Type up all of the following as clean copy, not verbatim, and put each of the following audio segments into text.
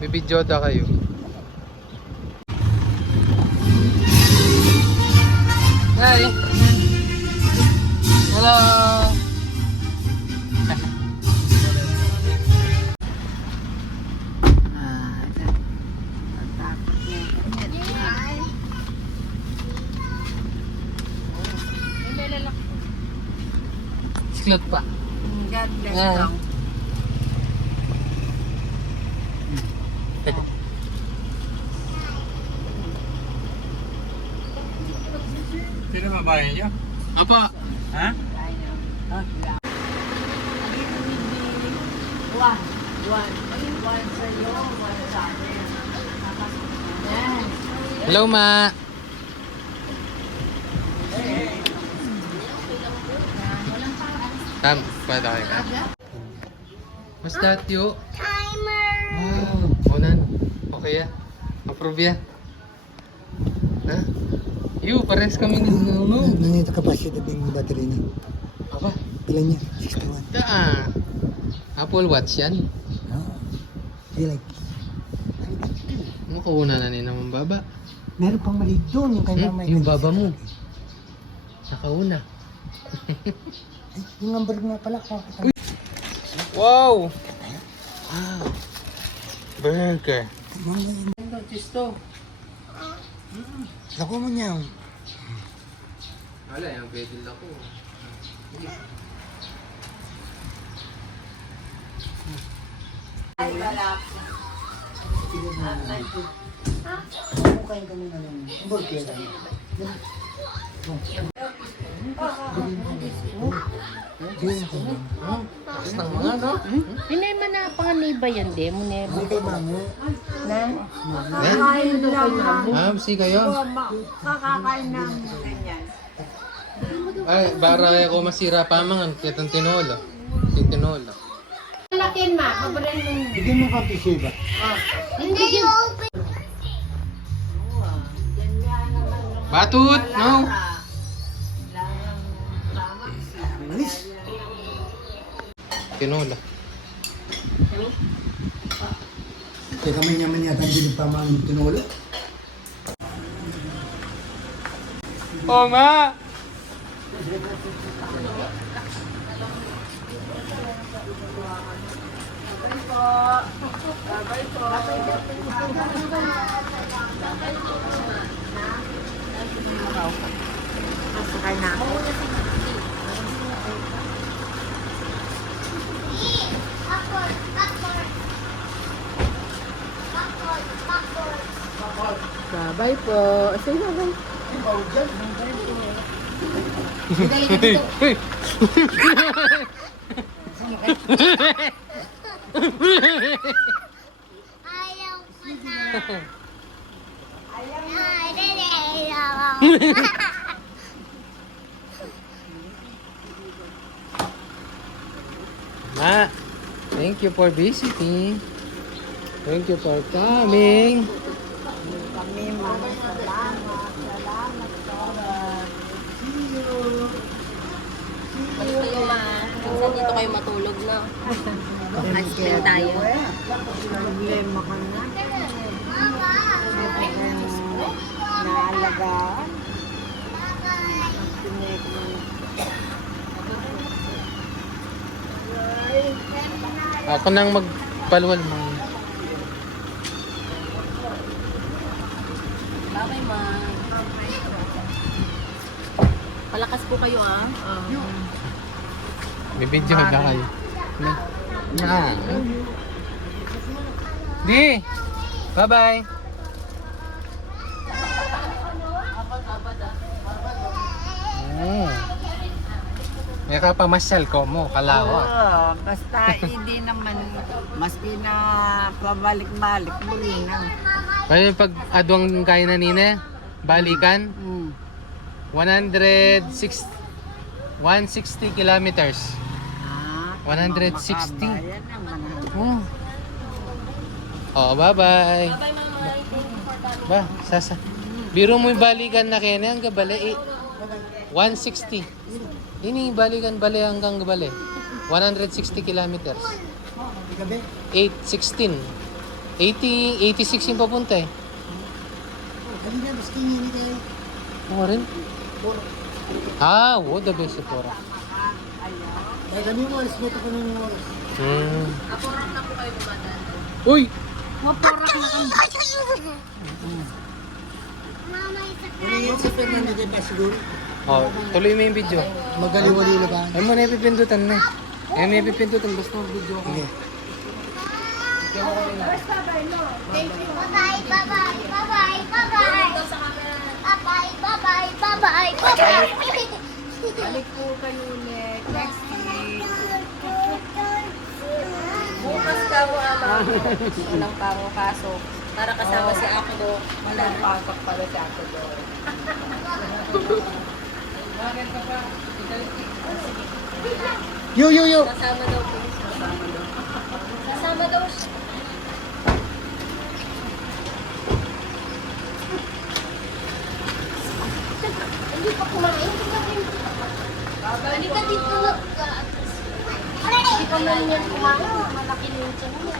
May video da kayo. Hi! Hello! Siklot pa. God bless Ah. lang. Sino babae niyo? Apa? Ha? One sa'yo, one sa akin. Yan. Hello, ma. Tam, pwede kayo ka? What's that, yo? Timer. Wow, unan. Okay ya? Approve ya? Ha? Yo, pares kami ng Nandito capacity ng battery niya. Apa? Ilan niya? 61. Apple Watch yan. Oo. Feel like. Mukuuna na ni naman baba. Meron pang mali doon yung kay mama. Yung baba mo. Nakauna. Ay, yung number nga pala. Wow! Wow! Burger. Chisto. Lako mo niya. Wala, yung pedal ako. Ay, wala. Kain ka muna lang. Burger ka. Tapos ng mga, no? Pinay man na panganiba yan, de mo ne. Hindi kay mama. Na. Kakain lang na. Si kayo. Kakakain ng ganyan. Ay, bara ako masira pa mangan. Kitang tinola. Tinola. Lakin ma, mabalan mo. Bigyan mo ka tissue ba? Hindi yung Batut! No! Alis. Tinola. Kaya kami naman yata ang binipamang tinulo. Oo nga! Masakay na ako. Bye po. Say bye. ayaw ko na. Ayaw Ma, thank you for visiting. Thank you for coming. Kami, mama, salamat. Salamat, Tara. Balik kayo ma. Minsan dito kayo matulog na. Nag-spell tayo. Problema ka na. Naalagaan. Tinek mo. Ako nang magpalwal mo. Bye ma. Palakas po kayo ah. May video na kayo. Na. Di. Bye-bye. May kapamasyal ko mo, kalawa. Oo, basta hindi naman, maski na pabalik-balik, buli na. Kaya pag adwang kaya na nina, balikan, 160 kilometers. Ah, 160. makabayan naman. Oh, bye-bye. Ba, sasa. Biro mo yung balikan na kaya ang gabali, 160. Ini balikan bali hanggang gabali. 160 kilometers. 816. 86 yung papunta eh. Halina, basta hindi kayo. Oo rin. Ah, wo, the best Sephora. Ay, kami mo, alis mo ito kami mo. Aporang na po kayo dumadaan. Uy! Ano yun si Fernando de ba siguro? Oh, tuloy mo yung video. Magaliwali na ba? Ay mo na ipipindutan na. Ay may ipipindutan. Basta mag-video ako. Okay. Bye-bye, bye-bye, bye-bye, bye-bye. Ito sa camera. Bye-bye, bye-bye, bye-bye, bye-bye. Balik po kayo ulit next week. Bukas ka mo, ama. Walang pangong kaso. Para kasama si Akdo. Wala pasok pala si ako doon. Yo! Kasama daw po. Kasama daw siya. Hindi pa kumain. Halika dito. Hindi pa man yan kumain. Malaki na yung tiyan niya.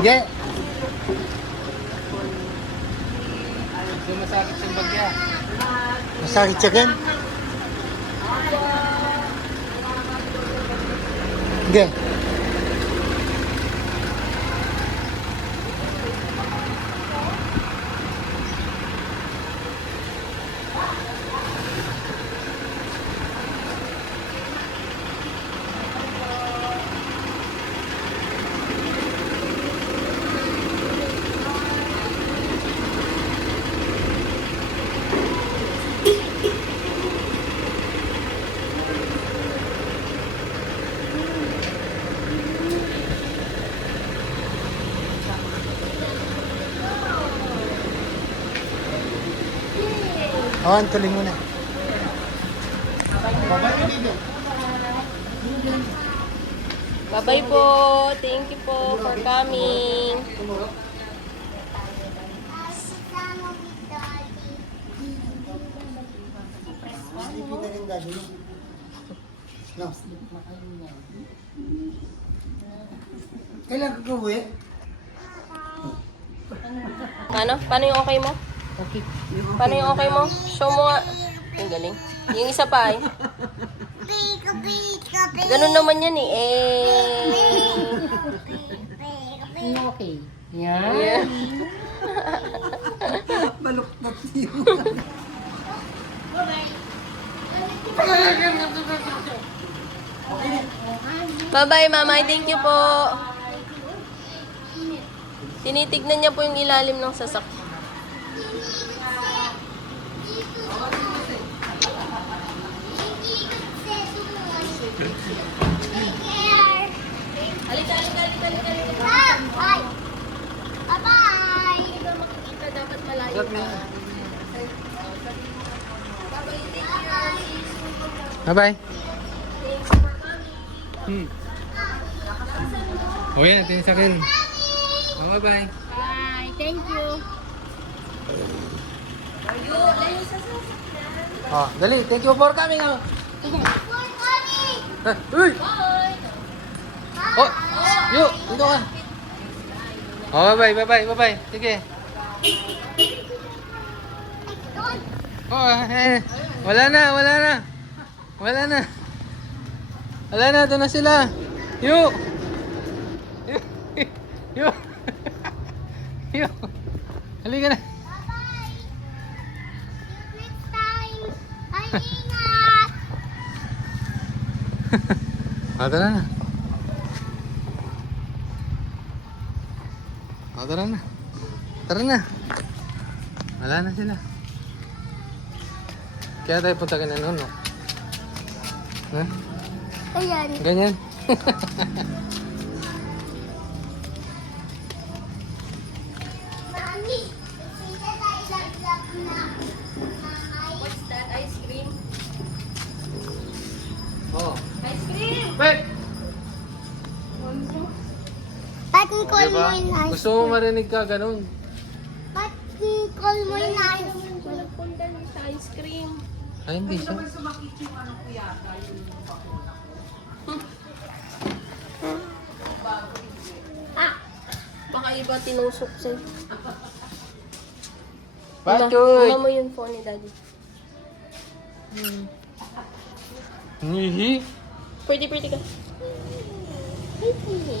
Ge! Sumasakit sa bagya. Masakit siya gan? Ge! Oh, tuloy muna. Bye-bye po. Thank you po for coming. Kita rin daddy. No. Kailan ka uwi? Ano? Paano yung okay mo? Okay. Paano yung okay mo? Show mo nga. Ang galing. Yung isa pa eh. Ganun naman yan eh. Okay. Yeah. Baluktot niyo. Bye-bye, Mama. Thank you po. Tinitignan niya po yung ilalim ng sasakyan. Halika. Bye! Bye-bye! Hindi ba makikita dapat malayo ka? Bye-bye. Thanks for coming. O yan, ito yung sa akin. Oh, bye-bye. Bye! Thank you! Layo sa sasakyan. Oh, dali. Thank you for coming. Oh. Uy! Bye! Oh! Yo! Dito ka. Oh, bye-bye. Sige. Oh, wala na. Doon na sila. Yo! Yo! Halika na. Next time! Ay, ingat! Tara na. Tara na. Wala na sila. Kaya tayo punta ka na noon, no? Ha? Ayan. Ganyan. Mami, sila tayo laglag na. What's that? Ice cream? Oh. Ice cream! Wait! Ba't call Diba? mo yung ice Gusto mo marinig ka ganun? Ba't call mo yung ice Punta na sa ice cream. Ay, hindi siya. ba tinusok sa'yo? Patoy! Mama mo yung phone ni daddy. Ngihi? Pretty ka. Pretty.